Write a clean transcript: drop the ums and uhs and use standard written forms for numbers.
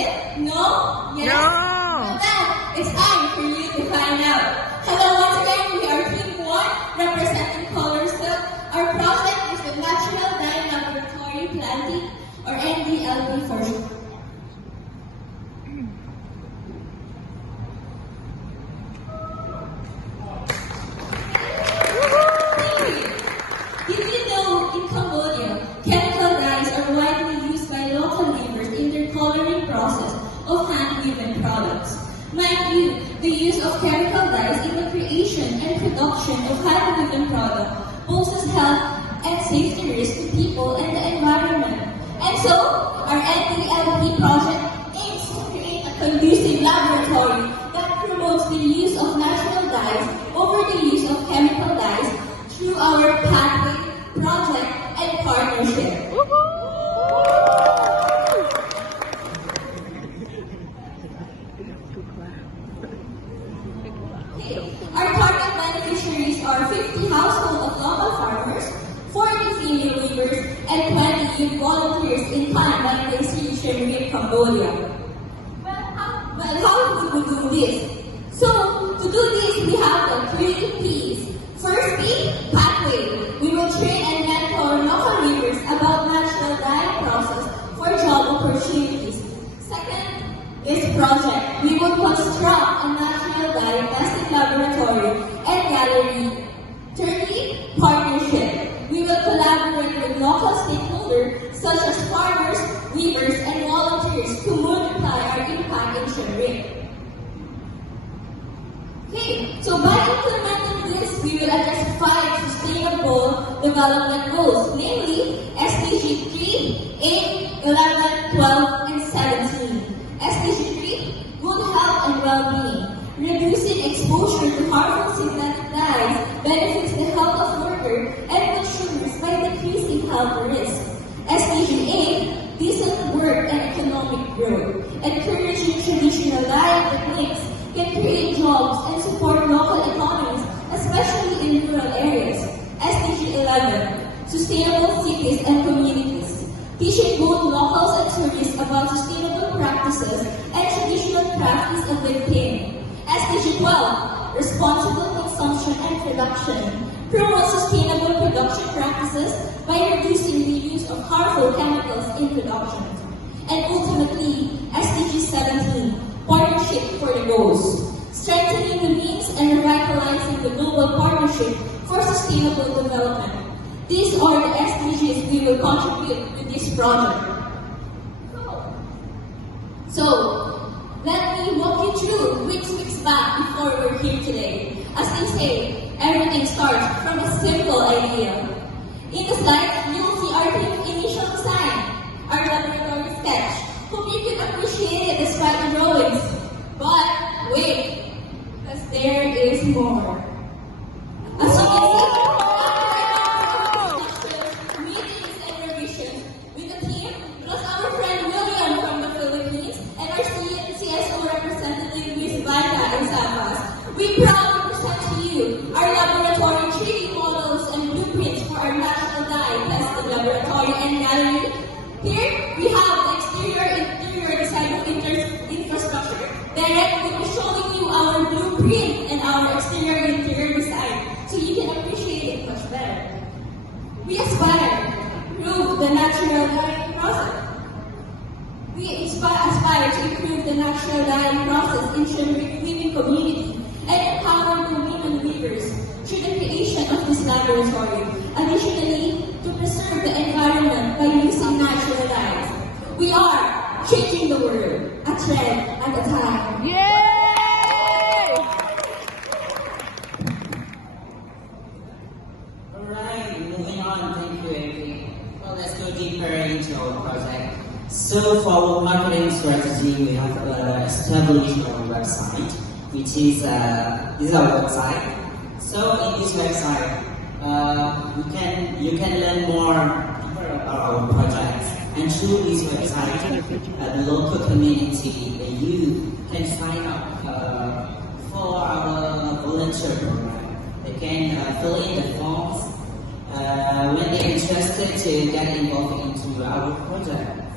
it? No? Yes? No. Well then, it's time for you to find out. Hello once again, we are Team 1 representing Colorsville. Our project is the National Dye Laboratory Planting, or NDLP for short. Did you know in Cambodia, chemical dyes are widely used by local weavers in their coloring process of hand-woven products? Mind you, the use of chemical dyes in the creation and production of hand-woven products poses health and safety risks to people and the environment. And so, our NDLP project aims to create a conducive laboratory that promotes the use of natural dyes over the use of chemical dyes through our pathway, project, and partnership. Our target beneficiaries are 50 households of local farmers, 40 female weavers, and 20 youth volunteers in Tan Ban Day Solution with Cambodia. Well, how do we do this? So, to do this, we have the 3 P's. First P, pathway. We will train and mentor local weavers about natural dye process for job opportunities. Second is project. We will construct a natural dye testing laboratory and gallery. Thirdly, partnership. We will collaborate with local stakeholders such as farmers, weavers, and volunteers to multiply our impact in Siem. Okay, so by implementing this, we will address 5 sustainable development goals, namely SDG 3, 8, 11, 12, and 17. SDG 3, good health and well-being. Reducing exposure to harmful synthetic dyes benefits the health of workers and consumers by decreasing health risks. SDG 8, decent work and economic growth. Encouraging traditional dye techniques can create jobs and support local economies, especially in rural areas. SDG 11, sustainable cities and communities. Teaching both locals and tourists about sustainable practices and traditional practice of living. SDG 12, responsible consumption and production. Promote sustainable production practices by reducing the use of harmful chemicals in production. And ultimately, SDG 17, partnership for the goals. Strengthening the means and revitalizing the global partnership for sustainable development. These are the SDGs we will contribute to this project. So, let me walk you through which weeks back before we're here today. As they say, everything starts from a simple idea. In the slide, you will see our team's initial design, our laboratory sketch. Hope you can appreciate it despite the drawings. But wait, because there is more. As you can see, after meetings and revisions with the team, plus our friend William from the Philippines and our CSO representative Ms. Vita in Sabas, we proudly present to you our laboratory 3D models and blueprints for our national dye testing laboratory and gallery. Here we have the exterior design of infrastructure. Directly we're showing you our blueprint and our interior design so you can appreciate it much better. We aspire to improve the natural dyeing process. We aspire to improve the natural dyeing process in Siem Reap weaving community and empower the women weavers through the creation of this laboratory. Additionally, to preserve the environment by using natural dyes. We are changing the world, a trend at a time. Yay! Alright, moving on. Thank you, Avery. Well, let's go deeper into our project. So, for our marketing strategy, we have established our website, which is our website. So, in this website, you can learn more about our project. And through this website, the local community, the youth, can sign up for our volunteer program. They can fill in the forms when they're interested to get involved into our project.